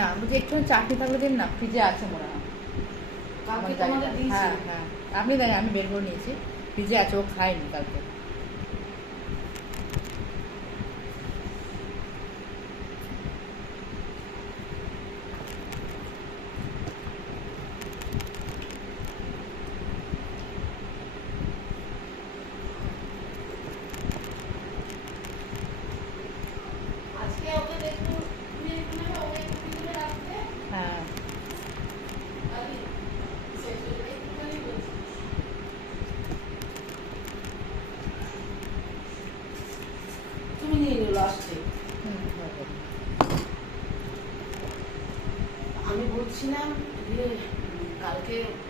না বলছি একটু চাটনি থাকলে দিন না, ফ্রিজে আছে মনে হয়। কালকে আমার জানি তোমাদের না। দিয়েছি। হ্যাঁ হ্যাঁ, আপনি দেন, আমি বের করে নিয়েছি, ফ্রিজে আছে, ও খায়নি কালকে। আজকে ওকে একটু তুমি এখানে ওকে একটু ফ্রিজে রাখতে। হ্যাঁ আমি সেটা একটুখানি বলছি। তুমি নিয়ে নিও লাস্টে। হুম, হবে। আমি বলছিলাম যে কালকে